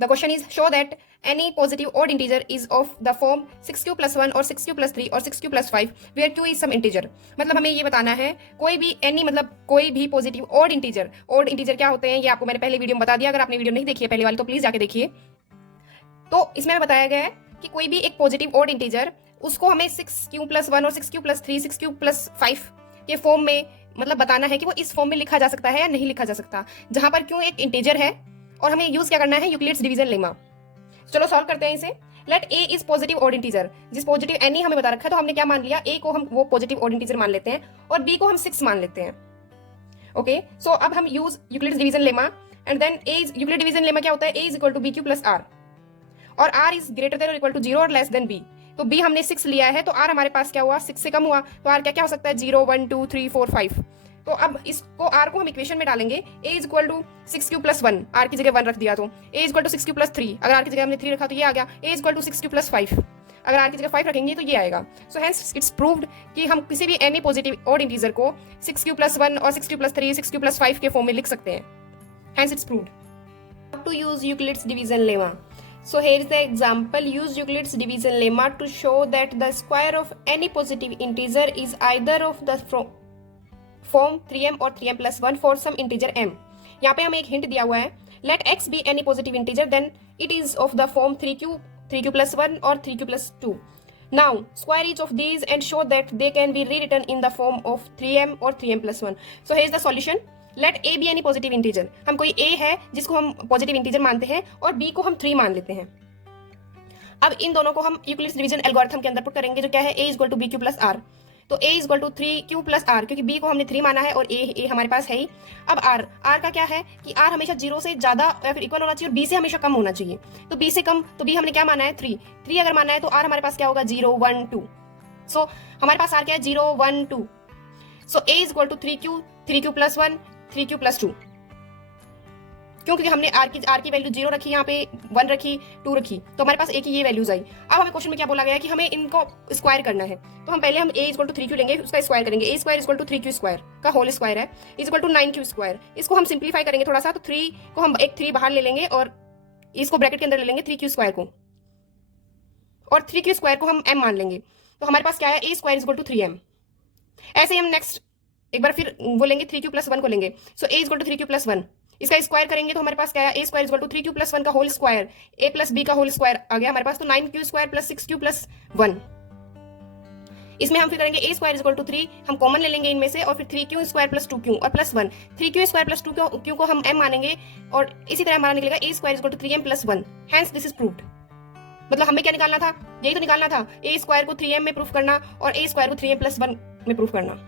The question is show that any positive odd integer is of the form 6q plus 1 or 6q plus 3 or 6q plus 5 where q is some integer। मतलब हमें ये बताना है कोई भी any मतलब कोई भी पॉजिटिव odd integer क्या होते हैं ये आपको मैंने पहले वीडियो में बता दिया। अगर आपने वीडियो नहीं देखी है पहले वाली तो प्लीज जाके देखिए। तो इसमें बताया गया है कि कोई भी एक पॉजिटिव odd इंटीजर उसको हमें 6q plus 1 और 6q plus 3 6q plus 5 के फॉर्म में मतलब बताना है कि वो इस फॉर्म में लिखा जा सकता है या नहीं लिखा जा सकता, जहां पर क्यों एक इंटीजर है और हमें यूज क्या करना है यूक्लिड्स डिवीजन लेमा। चलो सॉल्व करते हैं इसे। Let a is positive odd integer, जिस पॉजिटिव एनी हमें बता रखा है तो हमने क्या मान लिया, ए को हम वो पॉजिटिव ऑड इंटीजर मान लेते हैं और बी को हम 6 मान लेते हैं। ओके सो अब हम use Euclid's division lemma and then A is Euclid division lemma क्या होता है, A is equal to B Q plus R और आर इज ग्रेटर देन और इक्वल टू 0 और लेस देन बी। तो बी हमने 6 लिया है तो आर हमारे पास क्या हुआ 6 से कम हुआ, तो आर क्या क्या हो सकता है 0 1 2 3 4 5। तो अब इसको आर को हम इक्वेशन में डालेंगे, A is equal to 6q plus 1, R की जगह 1 रख दिया तो A is equal to 6q plus 3, अगर आर की जगह हमने 3 रखा तो ये आ गया, A is equal to 6q plus 5, अगर आर की जगह 5 रखेंगे तो ये आएगा। सो हेंस इट्स प्रूव्ड कि हम किसी भी एनी पॉजिटिव ऑड इंटीजर को 6q प्लस 1 और 6q प्लस 3 6q प्लस 5 के फॉर्म में लिख सकते हैं। Hence it's proved. How to use Euclid's division lemma? So here is the example. Use Euclid's division lemma to show that the square of any positive integer is either of the form 3m or 3m plus 1 for some integer m। यहाँ पे हमें एक hint दिया हुआ है, let x be any positive integer then it is of the form 3q plus 1 or 3q plus 2। Now square each of these and show that they can be rewritten in the form of 3m or 3m plus 1। So here is the solution। Let a be any positive integer, हम कोई ए है जिसको हम positive integer मानते हैं और B को हम 3 मान लेते हैं। अब इन दोनों को हम यूक्लिड्स डिवीजन एल्गोरिथम के अंदर पुट करेंगे जो क्या है, A is equal to B Q plus R. तो A is equal to 3q plus R, क्योंकि बी को हमने 3 माना है और ए हमारे पास है ही। अब आर का क्या है कि आर हमेशा 0 से ज्यादा या फिर इक्वल होना चाहिए और बी से हमेशा कम होना चाहिए। तो बी से कम, तो बी हमने क्या माना है 3 अगर माना है तो आर हमारे पास क्या होगा 0 1 2। सो हमारे पास आर क्या है 0 1 2। So a is equal to 3q plus 1 3q plus 2, क्योंकि हमने आर की वैल्यू 0 रखी, यहाँ पे 1 रखी 2 रखी, तो हमारे पास ए की ये वैल्यूज आई। अब हमें क्वेश्चन में क्या बोला गया है कि हमें इनको स्क्वायर करना है, तो हम पहले हम ए इक्वल टू 3q लेंगे, उसका स्क्वायर करेंगे। A square equal to 3q square का होल स्क्वायर है is equal to 9q square. इसको हम सिंप्लीफाई करेंगे थोड़ा सा, तो 3 को हम एक 3 बाहर ले लेंगे और इसको ब्रैकेट के अंदर ले लेंगे 3q स्क्वायर को, और 3q स्क्वायर को हम m मान लेंगे। तो हमारे पास क्या है a square equal to 3m। ऐसे ही हम नेक्स्ट एक बार फिर वो लेंगे 3q प्लस 1 को लेंगे। So a equal to 3q plus 1, इसका स्क्वायर करेंगे तो हमारे पास क्या है a square equal to 3q plus 1 का whole square, a plus b का होल स्क्वायर आ गया हमारे पास, तो 9q square plus 6q plus 1। इसमें हम फिर करेंगे ए स्क्वायर इक्वल टू 3, हम कॉमन ले लेंगे इनमें से, और फिर 3q स्क्वायर प्लस 2q और plus 1। 3q square plus 2q को हम m मानेंगे और इसी तरह हमारा निकलेगा a square equal to 3m plus 1। Hence this is proved. मतलब हमें क्या निकालना था, यही तो निकालना था, ए स्क्वायर को 3m में प्रूफ करना और ए स्क्वायर को 3m प्लस 1 में प्रूफ करना।